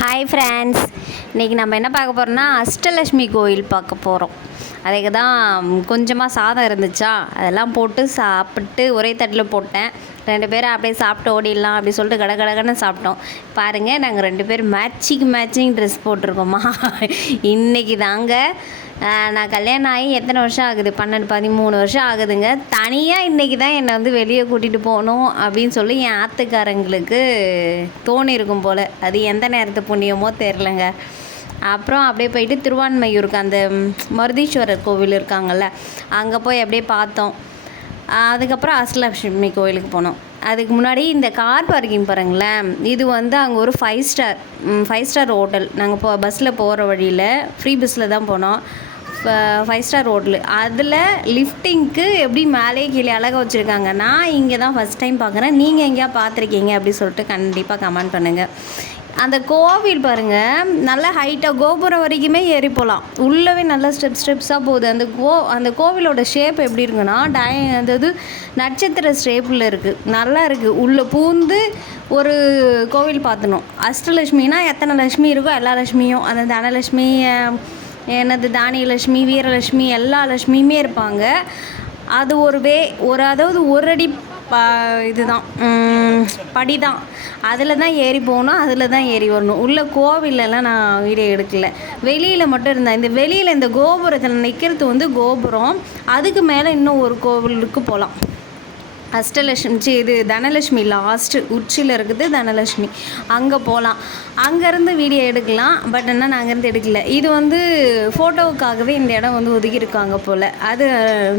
Hi friends, இன்றைக்கி நம்ம என்ன பார்க்க போகிறோம்னா அஷ்டலட்சுமி கோயில் பார்க்க போகிறோம். அதுக்கு தான் கொஞ்சமாக சாதம் இருந்துச்சா, அதெல்லாம் போட்டு சாப்பிட்டு ஒரே தட்டில் போட்டேன். 2 பேரும் அப்படியே சாப்பிட்டு ஓடிடலாம் அப்படி சொல்லிட்டு கடகடன்னு சாப்பிட்டோம். பாருங்கள், நாங்கள் 2 பேர் மேட்சிங் ட்ரெஸ் போட்டிருக்கோமா. இன்றைக்கி தாங்க நான் கல்யாணம் ஆகி எத்தனை வருஷம் ஆகுது, 12-13 வருஷம் ஆகுதுங்க. தனியாக இன்றைக்கி தான் என்னை வந்து வெளியே கூட்டிகிட்டு போகணும் அப்படின்னு சொல்லி என் ஆத்துக்காரங்களுக்கு தோணியிருக்கும் போல். அது எந்த நேரத்து புண்ணியமோ தெரிலங்க. அப்புறம் அப்படியே போயிட்டு திருவான்மையூருக்கு அந்த மருதீஸ்வரர் கோவில் இருக்காங்கள்ல, அங்கே போய் அப்படியே பார்த்தோம். அதுக்கப்புறம் அஷ்டலட்சுமி கோயிலுக்கு போனோம். அதுக்கு முன்னாடி இந்த கார் பார்க்கிங் பாருங்களேன், இது வந்து அங்கே ஒரு 5 ஸ்டார் ஹோட்டல். நாங்கள் பஸ்ஸில் போகிற வழியில் ஃப்ரீ பஸ்ஸில் தான் போனோம். 5 ஸ்டார் ஹோட்டலு, அதில் லிஃப்டிங்க்கு எப்படி மேலே கீழே அழகாக வச்சுருக்காங்க. நான் இங்கே தான் ஃபஸ்ட் டைம் பார்க்குறேன். நீங்கள் எங்கேயா பார்த்துருக்கீங்க அப்படின்னு சொல்லிட்டு கண்டிப்பாக கமெண்ட் பண்ணுங்கள். அந்த கோவில் பாருங்கள், நல்லா ஹைட்டாக கோபுரம் வரைக்குமே ஏறி போகலாம். உள்ளவே நல்லா ஸ்டெப்ஸாக போகுது. அந்த கோவிலோட ஷேப் எப்படி இருக்குன்னா அதாவது நட்சத்திர ஷேப்பில் இருக்குது. நல்லா இருக்குது. உள்ளே பூந்து ஒரு கோவில் பார்த்தணும். அஷ்டலட்சுமினா எத்தனை லட்சுமி இருக்கோ எல்லா லட்சுமியும், அந்த தனலட்சுமி, தானியலட்சுமி, வீரலட்சுமி, எல்லா லட்சுமியுமே இருப்பாங்க. அது அதாவது ஒரு அடி இதுதான் படி தான். அதில் தான் ஏறி போகணும், அதில் தான் ஏறி வரணும். உள்ள கோவிலெல்லாம் நான் வீடியோ எடுக்கலை, வெளியில் மட்டும் இருந்தேன். இந்த வெளியில் இந்த கோபுரத்தில் நிற்கிறது வந்து கோபுரம். அதுக்கு மேலே இன்னும் ஒரு கோவிலுக்கு போகலாம். அஷ்டலட்சுமி இது தனலட்சுமி லாஸ்ட்டு உச்சியில் இருக்குது தனலட்சுமி. அங்கே போகலாம். அங்கேருந்து வீடியோ எடுக்கலாம். பட் ஆனால் நான் அங்கேருந்து எடுக்கல. இது வந்து ஃபோட்டோவுக்காகவே இந்த இடம் வந்து ஒதுக்கியிருக்காங்க போல். அது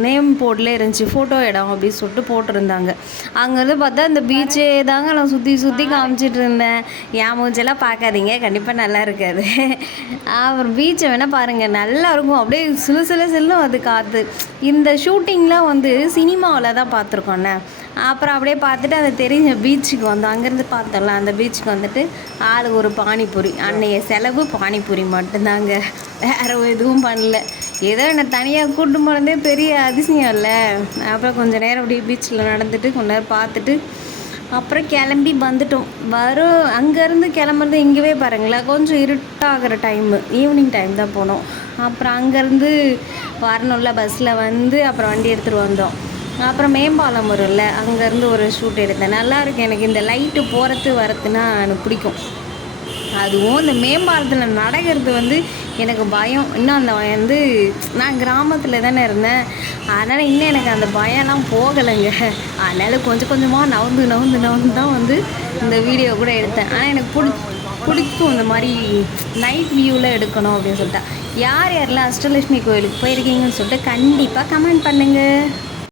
நேம் போர்டில் இருந்துச்சு, ஃபோட்டோ இடம் அப்படின்னு சொல்லிட்டு போட்டிருந்தாங்க. அங்கேருந்து பார்த்தா இந்த பீச்சே தாங்க நான் சுற்றி காமிச்சிட்டு இருந்தேன். என் மூஞ்செல்லாம் பார்க்காதீங்க, கண்டிப்பாக நல்லா இருக்காது. அப்புறம் பீச்சை வேணால் பாருங்கள், நல்லாயிருக்கும். அப்படியே சிலு அது காற்று. இந்த ஷூட்டிங்லாம் வந்து சினிமாவில் தான் பார்த்துருக்கோண்ணே. அப்புறம் அப்படியே பார்த்துட்டு அதை தெரிஞ்ச பீச்சுக்கு வந்தோம். அங்கேருந்து பார்த்தோம்ல, அந்த பீச்சுக்கு வந்துட்டு ஆளுக்கு ஒரு பானிபூரி. அன்னைய செலவு பானிபூரி மட்டும்தாங்க, வேறு எதுவும் பண்ணல. ஏதோ என்னை தனியாக கூட்டு போனதே பெரிய அதிசயம் இல்லை. அப்புறம் கொஞ்சம் நேரம் அப்படியே பீச்சில் நடந்துட்டு கொஞ்ச நேரம் பார்த்துட்டு அப்புறம் கிளம்பி வந்துட்டோம். அங்கேருந்து கிளம்புறது இங்கேவே பாருங்களேன், கொஞ்சம் இருட்டாகிற டைமு, ஈவினிங் டைம் தான் போனோம். அப்புறம் அங்கேருந்து வரணும்ல பஸ்ஸில் வந்து அப்புறம் வண்டி எடுத்துகிட்டு வந்தோம். அப்புறம் மேம்பாலம் வரும்ல, அங்கேருந்து ஒரு ஷூட் எடுத்தேன். நல்லாயிருக்கு. எனக்கு இந்த லைட்டு போகிறது வரத்துனா எனக்கு பிடிக்கும். அதுவும் இந்த மேம்பாலத்தில் நடக்கிறது வந்து எனக்கு பயம். இன்னும் அந்த வந்து நான் கிராமத்தில் தானே இருந்தேன், அதனால் இன்னும் எனக்கு அந்த பயம்லாம் போகலைங்க. அதனால் கொஞ்சமாக நவுந்து தான் வந்து இந்த வீடியோ கூட எடுத்தேன். ஆனால் எனக்கு பிடிக்கும் இந்த மாதிரி நைட் வியூவில் எடுக்கணும் அப்படின்னு சொல்லிட்டேன். யாரெல்லாம் அஷ்டலட்சுமி கோயிலுக்கு போயிருக்கீங்கன்னு சொல்லிட்டு கண்டிப்பாக கமெண்ட் பண்ணுங்கள்.